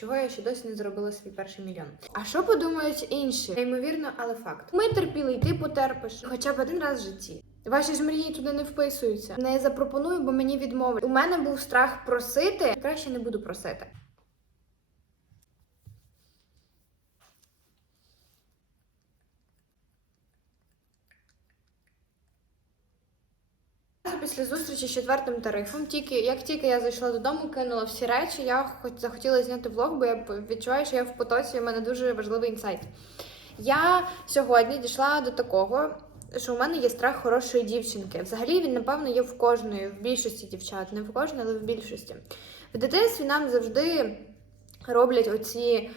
Чого я ще досі не зробила свій перший мільйон? А що подумають інші? Неймовірно, але факт. Ми терпіли, і ти потерпиш хоча б один раз в житті. Ваші ж мрії туди не вписуються. Не запропоную, бо мені відмовлять. У мене був страх просити. Краще не буду просити. Після зустрічі з четвертим тарифом, тільки як тільки я зайшла додому, кинула всі речі, я хоч захотіла зняти влог, бо я відчуваю, що я в потоці. У мене дуже важливий інсайт. Я сьогодні дійшла до такого, що у мене є страх хорошої дівчинки. Взагалі він, напевно, є в кожної, в більшості дівчат, не в кожної, але в більшості. В дитинстві нам завжди роблять оці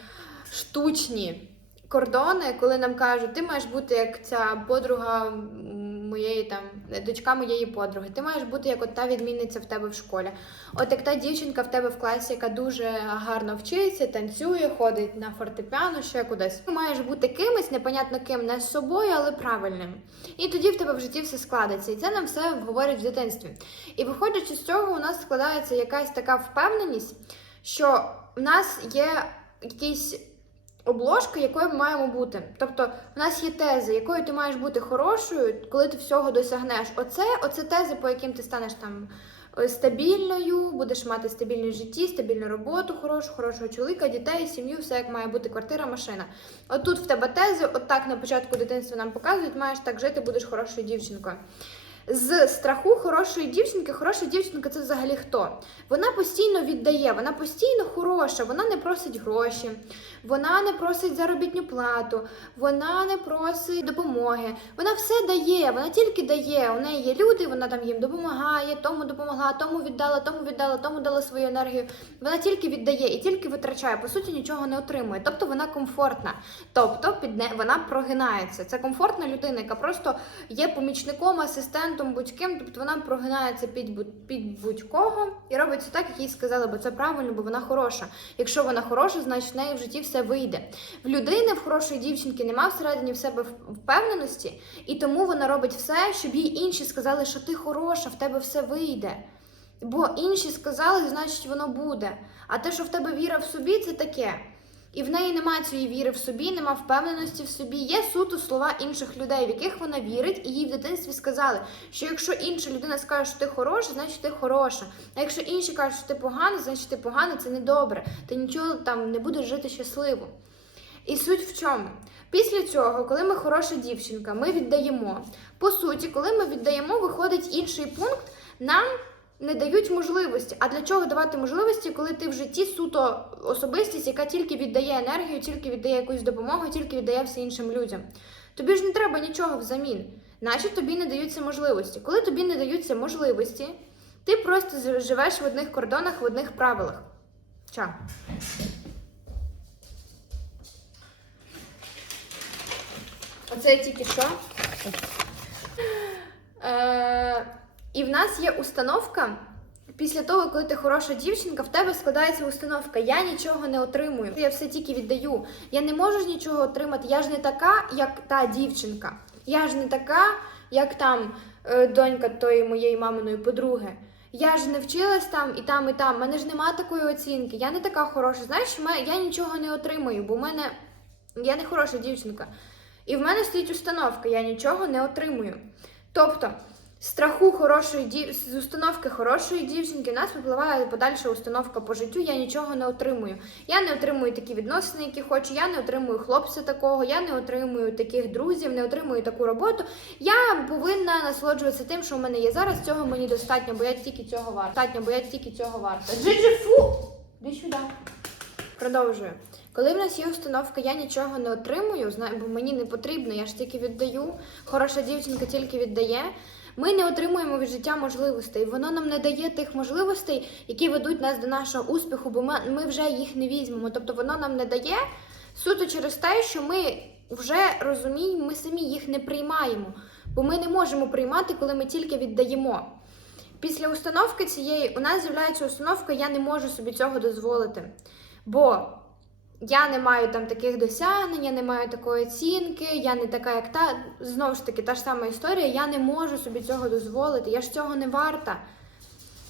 штучні кордони, коли нам кажуть, ти маєш бути як ця подруга моєї там дочка моєї подруги. Ти маєш бути як от та відмінниця в тебе в школі. От як та дівчинка в тебе в класі, яка дуже гарно вчиться, танцює, ходить на фортепіано, ще кудись. Ти маєш бути кимось, непонятно ким, не з собою, але правильним. І тоді в тебе в житті все складеться. І це нам все говорять в дитинстві. І виходячи з цього, у нас складається якась така впевненість, що в нас є якийсь обложка, якою ми маємо бути. Тобто, в нас є тези, якою ти маєш бути хорошою, коли ти всього досягнеш. Оце, оце тези, по яким ти станеш там е, стабільною, будеш мати стабільне житті, стабільну роботу, хорошу, хорошого чоловіка, дітей, сім'ю, все як має бути квартира, машина. От тут в тебе тези, от так на початку дитинства нам показують, маєш так жити, будеш хорошою дівчинкою. З страху хорошої дівчинки, хороша дівчинка це взагалі хто? Вона постійно віддає, вона постійно хороша, вона не просить гроші, вона не просить заробітну плату, вона не просить допомоги. Вона все дає, вона тільки дає. У неї є люди, вона там їм допомагає, тому допомогла, тому віддала, тому віддала, тому дала свою енергію. Вона тільки віддає і тільки витрачає, по суті, нічого не отримує. Тобто вона комфортна. Тобто під не вона прогинається. Це комфортна людина, яка просто є помічником, асистентом, будь-ким. Тобто вона прогинається під, під будь-кого і робить все так, як їй сказали, бо це правильно, бо вона хороша. Якщо вона хороша, значить в неї в житті все вийде. В людини, в хорошої дівчинки, нема всередині в себе впевненості, і тому вона робить все, щоб їй інші сказали, що ти хороша, в тебе все вийде. Бо інші сказали, значить воно буде. А те, що в тебе віра в собі, це таке. І в неї немає цієї віри в собі, нема впевненості в собі. Є суто слова інших людей, в яких вона вірить, і їй в дитинстві сказали, що якщо інша людина скаже, що ти хороша, значить ти хороша. А якщо інші кажуть, що ти погана, значить ти погана, це не добре. Ти нічого там не будеш жити щасливо. І суть в чому? Після цього, коли ми хороша дівчинка, ми віддаємо. По суті, коли ми віддаємо, виходить інший пункт, нам не дають можливості. А для чого давати можливості, коли ти в житті суто особистість, яка тільки віддає енергію, тільки віддає якусь допомогу, тільки віддає все іншим людям? Тобі ж не треба нічого взамін, наче тобі не даються можливості. Коли тобі не даються можливості, ти просто живеш в одних кордонах, в одних правилах. Ча. Оце тільки що. І в нас є установка. Після того, коли ти хороша дівчинка, в тебе складається установка. Я нічого не отримую. Я все тільки віддаю. Я не можу нічого отримати. Я ж не така, як та дівчинка. Я ж не така, як там е, донька тої моєї маминої подруги. Я ж не вчилась там і там, і там. У мене ж немає такої оцінки. Я не така хороша. Знаєш, я нічого не отримую, бо в мене я не хороша дівчинка. І в мене стоїть установка, я нічого не отримую. Тобто, страху хорошої дів... з установки хорошої дівчинки в нас випливає подальша установка по життю, я нічого не отримую. Я не отримую такі відносини, які хочу, я не отримую хлопця такого, я не отримую таких друзів, не отримую таку роботу. Я повинна насолоджуватися тим, що в мене є зараз. Цього мені достатньо, бо я тільки цього варта. Достатньо, бо я тільки цього варта. Джиджи, фу! Іди сюди. Продовжую. Коли в нас є установка, я нічого не отримую, бо мені не потрібно, я ж тільки віддаю. Хороша дівчинка тільки віддає. Ми не отримуємо від життя можливостей. Воно нам не дає тих можливостей, які ведуть нас до нашого успіху, бо ми, вже їх не візьмемо. Тобто воно нам не дає суто через те, що ми вже розуміємо, ми самі їх не приймаємо. Бо ми не можемо приймати, коли ми тільки віддаємо. Після установки цієї у нас з'являється установка, я не можу собі цього дозволити. Бо я не маю там таких досягнень, я не маю такої оцінки, я не така, як та. Знову ж таки, та ж сама історія, я не можу собі цього дозволити, я ж цього не варта.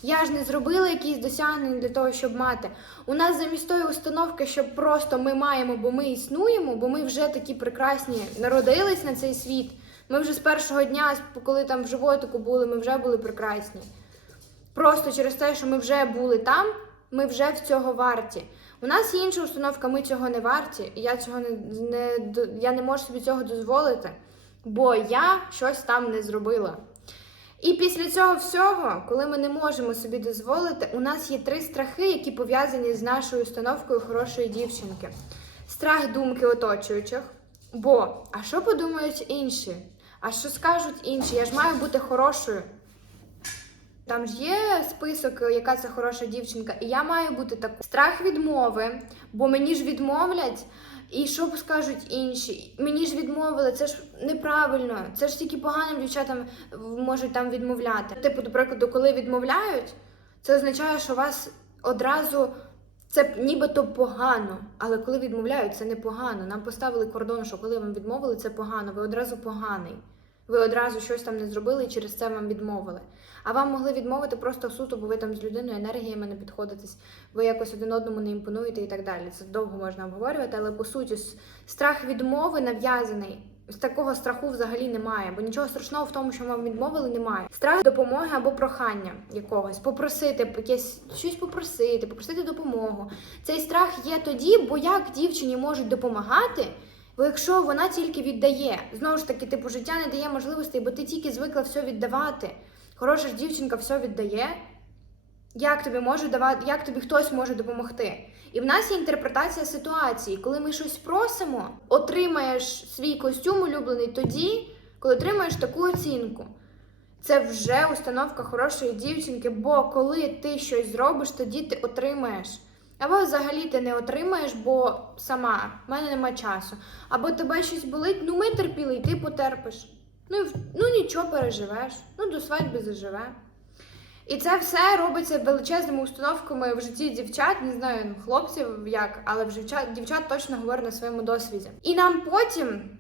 Я ж не зробила якісь досягнення для того, щоб мати. У нас замість тої установки, що просто ми маємо, бо ми існуємо, бо ми вже такі прекрасні народились на цей світ. Ми вже з першого дня, коли там в животику були, ми вже були прекрасні. Просто через те, що ми вже були там, ми вже в цього варті. У нас є інша установка, ми цього не варті, я цього не, не я не можу собі цього дозволити, бо я щось там не зробила. І після цього всього, коли ми не можемо собі дозволити, у нас є три страхи, які пов'язані з нашою установкою хорошої дівчинки: страх думки оточуючих. Бо, а що подумають інші? А що скажуть інші? Я ж маю бути хорошою. Там ж є список, яка це хороша дівчинка, і я маю бути такою. Страх відмови, бо мені ж відмовлять, і що скажуть інші? Мені ж відмовили, це ж неправильно, це ж тільки поганим дівчатам можуть там відмовляти. Типу, до прикладу, коли відмовляють, це означає, що вас одразу це нібито погано. Але коли відмовляють, це не погано. Нам поставили кордон, що коли вам відмовили, це погано. Ви одразу поганий. Ви одразу щось там не зробили і через це вам відмовили. А вам могли відмовити просто суто, бо ви там з людиною енергіями не підходитесь, ви якось один одному не імпонуєте і так далі. Це довго можна обговорювати, але по суті, страх відмови нав'язаний. З такого страху взагалі немає, бо нічого страшного в тому, що вам відмовили, немає. Страх допомоги або прохання якогось, попросити якесь щось попросити, попросити допомогу. Цей страх є тоді, бо як дівчині можуть допомагати, бо якщо вона тільки віддає, знову ж таки, типу, життя не дає можливостей, бо ти тільки звикла все віддавати. Хороша ж дівчинка все віддає. Як тобі може давати, як тобі хтось може допомогти? І в нас є інтерпретація ситуації. Коли ми щось просимо, отримаєш свій костюм улюблений тоді, коли отримаєш таку оцінку. Це вже установка хорошої дівчинки, бо коли ти щось зробиш, тоді ти отримаєш. Або взагалі ти не отримаєш, бо сама в мене нема часу. Або тебе щось болить, ну ми терпіли, і ти потерпиш. Ну, ну нічого переживеш, ну до свадьби заживе. І це все робиться величезними установками в житті дівчат, не знаю ну, хлопців як, але в дівчат, дівчат точно говорю на своєму досвіді. І нам потім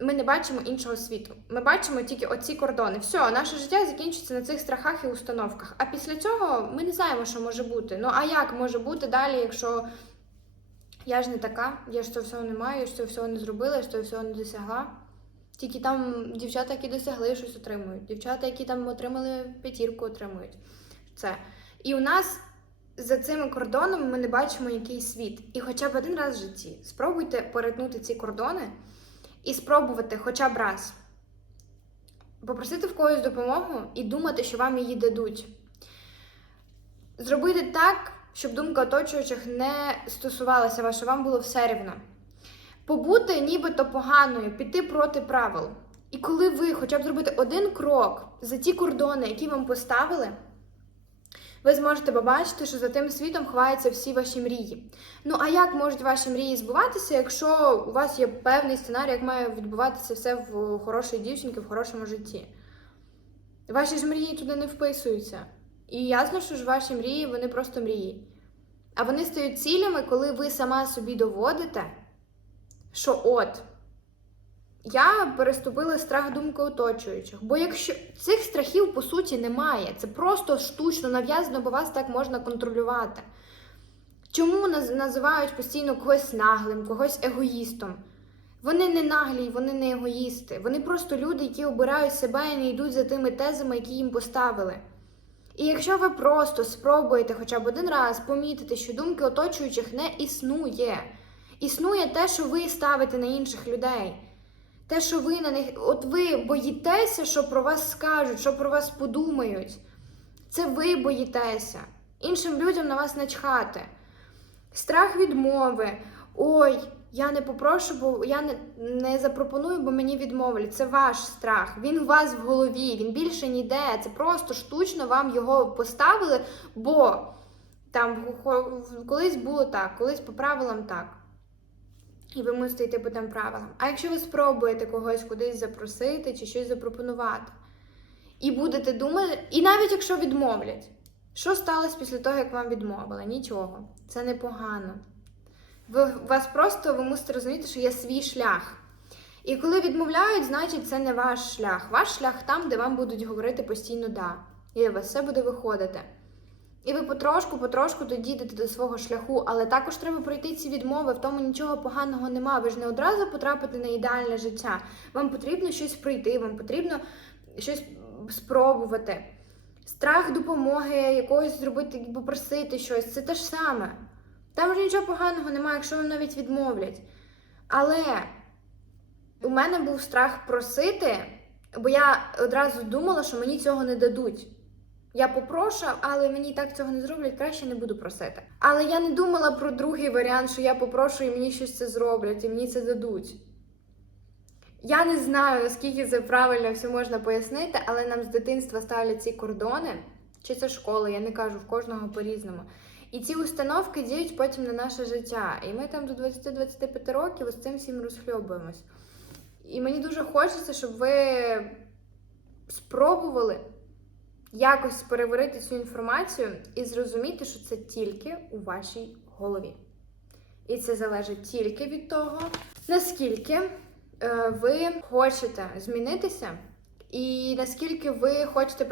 ми не бачимо іншого світу. Ми бачимо тільки оці кордони. Все, наше життя закінчиться на цих страхах і установках. А після цього ми не знаємо, що може бути. Ну а як може бути далі, якщо я ж не така, я ж цього всього не маю, я ж цього всього не зробила, я ж цього всього не досягла. Тільки там дівчата, які досягли, щось отримують. Дівчата, які там отримали п'ятірку, отримують це. І у нас за цими кордонами ми не бачимо який світ. І хоча б один раз в житті спробуйте перетнути ці кордони і спробувати хоча б раз попросити в когось допомогу і думати, що вам її дадуть. Зробити так, щоб думка оточуючих не стосувалася що вам було все рівно. Побути нібито поганою, піти проти правил. І коли ви хоча б зробите один крок за ті кордони, які вам поставили, ви зможете побачити, що за тим світом ховаються всі ваші мрії. Ну а як можуть ваші мрії збуватися, якщо у вас є певний сценарій, як має відбуватися все в хорошої дівчинки, в хорошому житті? Ваші ж мрії туди не вписуються. І ясно, що ж ваші мрії, вони просто мрії. А вони стають цілями, коли ви сама собі доводите, що от я переступила страх думки оточуючих. Бо якщо цих страхів по суті немає, це просто штучно нав'язано, бо вас так можна контролювати. Чому називають постійно когось наглим, когось егоїстом? Вони не наглі, вони не егоїсти. Вони просто люди, які обирають себе і не йдуть за тими тезами, які їм поставили. І якщо ви просто спробуєте хоча б один раз помітити, що думки оточуючих не існує, існує те, що ви ставите на інших людей. Те, що ви на них, от ви боїтеся, що про вас скажуть, що про вас подумають. Це ви боїтеся. Іншим людям на вас начхати. Страх відмови. Ой, я не попрошу, бо я не, не запропоную, бо мені відмовлять. Це ваш страх. Він у вас в голові, він більше ніде. Це просто штучно вам його поставили, бо там колись було так, колись по правилам так. І ви мусите йти по тим правилам. А якщо ви спробуєте когось кудись запросити чи щось запропонувати, і будете думати, і навіть якщо відмовлять, що сталося після того, як вам відмовили? Нічого. Це непогано. Ви, вас просто ви мусите розуміти, що є свій шлях. І коли відмовляють, значить це не ваш шлях. Ваш шлях там, де вам будуть говорити постійно да. і у вас все буде виходити. І ви потрошку, потрошку дійдете до свого шляху, але також треба пройти ці відмови, в тому нічого поганого нема. Ви ж не одразу потрапите на ідеальне життя. Вам потрібно щось пройти, вам потрібно щось спробувати. Страх допомоги, якогось зробити, попросити щось це те ж саме. Там вже нічого поганого немає, якщо вам навіть відмовлять. Але у мене був страх просити, бо я одразу думала, що мені цього не дадуть. Я попрошу, але мені так цього не зроблять, краще не буду просити. Але я не думала про другий варіант, що я попрошу і мені щось це зроблять, і мені це дадуть. Я не знаю, наскільки це правильно все можна пояснити, але нам з дитинства ставлять ці кордони, чи це школа, я не кажу, в кожного по-різному. І ці установки діють потім на наше життя. І ми там до 20-25 років з цим всім розхльобуємось. І мені дуже хочеться, щоб ви спробували якось переварити цю інформацію і зрозуміти, що це тільки у вашій голові. І це залежить тільки від того, наскільки е, ви хочете змінитися, і наскільки ви хочете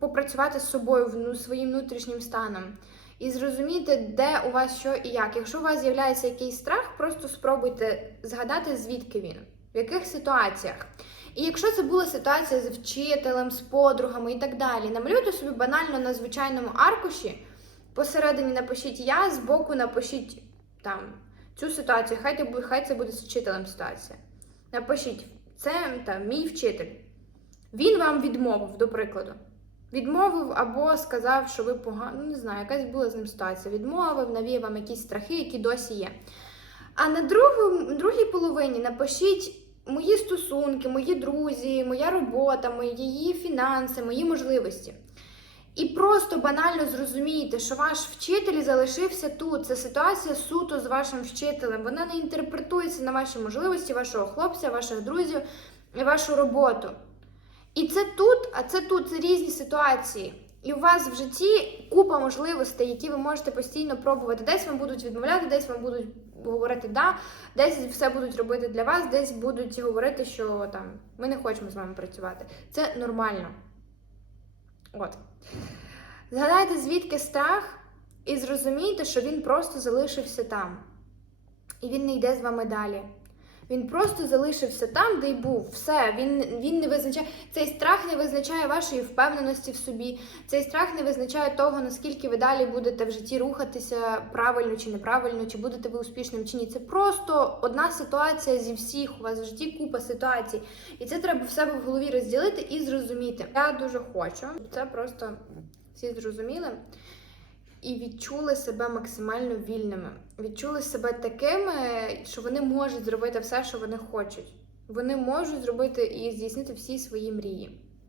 попрацювати з собою своїм внутрішнім станом. І зрозуміти, де у вас що і як. Якщо у вас з'являється якийсь страх, просто спробуйте згадати, звідки він, в яких ситуаціях. І якщо це була ситуація з вчителем, з подругами і так далі, намалюйте собі банально на звичайному аркуші, посередині напишіть я, збоку напишіть там цю ситуацію, хай, це хай це буде з вчителем ситуація. Напишіть, це там, мій вчитель. Він вам відмовив, до прикладу. Відмовив або сказав, що ви погано, ну не знаю, якась була з ним ситуація. Відмовив, навіяв вам якісь страхи, які досі є. А на другу, другій половині напишіть мої стосунки, мої друзі, моя робота, мої фінанси, мої можливості. І просто банально зрозумійте, що ваш вчитель залишився тут. Це ситуація суто з вашим вчителем. Вона не інтерпретується на ваші можливості, вашого хлопця, ваших друзів і вашу роботу. І це тут, а це тут, це різні ситуації. І у вас в житті купа можливостей, які ви можете постійно пробувати. Десь вам будуть відмовляти, десь вам будуть говорити да, десь все будуть робити для вас, десь будуть говорити, що там ми не хочемо з вами працювати. Це нормально. От. Згадайте, звідки страх, і зрозумійте, що він просто залишився там. І він не йде з вами далі. Він просто залишився там, де й був. Все, він, він не визначає. Цей страх не визначає вашої впевненості в собі. Цей страх не визначає того, наскільки ви далі будете в житті рухатися правильно чи неправильно, чи будете ви успішним чи ні. Це просто одна ситуація зі всіх. У вас в житті купа ситуацій. І це треба в себе в голові розділити і зрозуміти. Я дуже хочу. Це просто всі зрозуміли і відчули себе максимально вільними. Відчули себе такими, що вони можуть зробити все, що вони хочуть. Вони можуть зробити і здійснити всі свої мрії.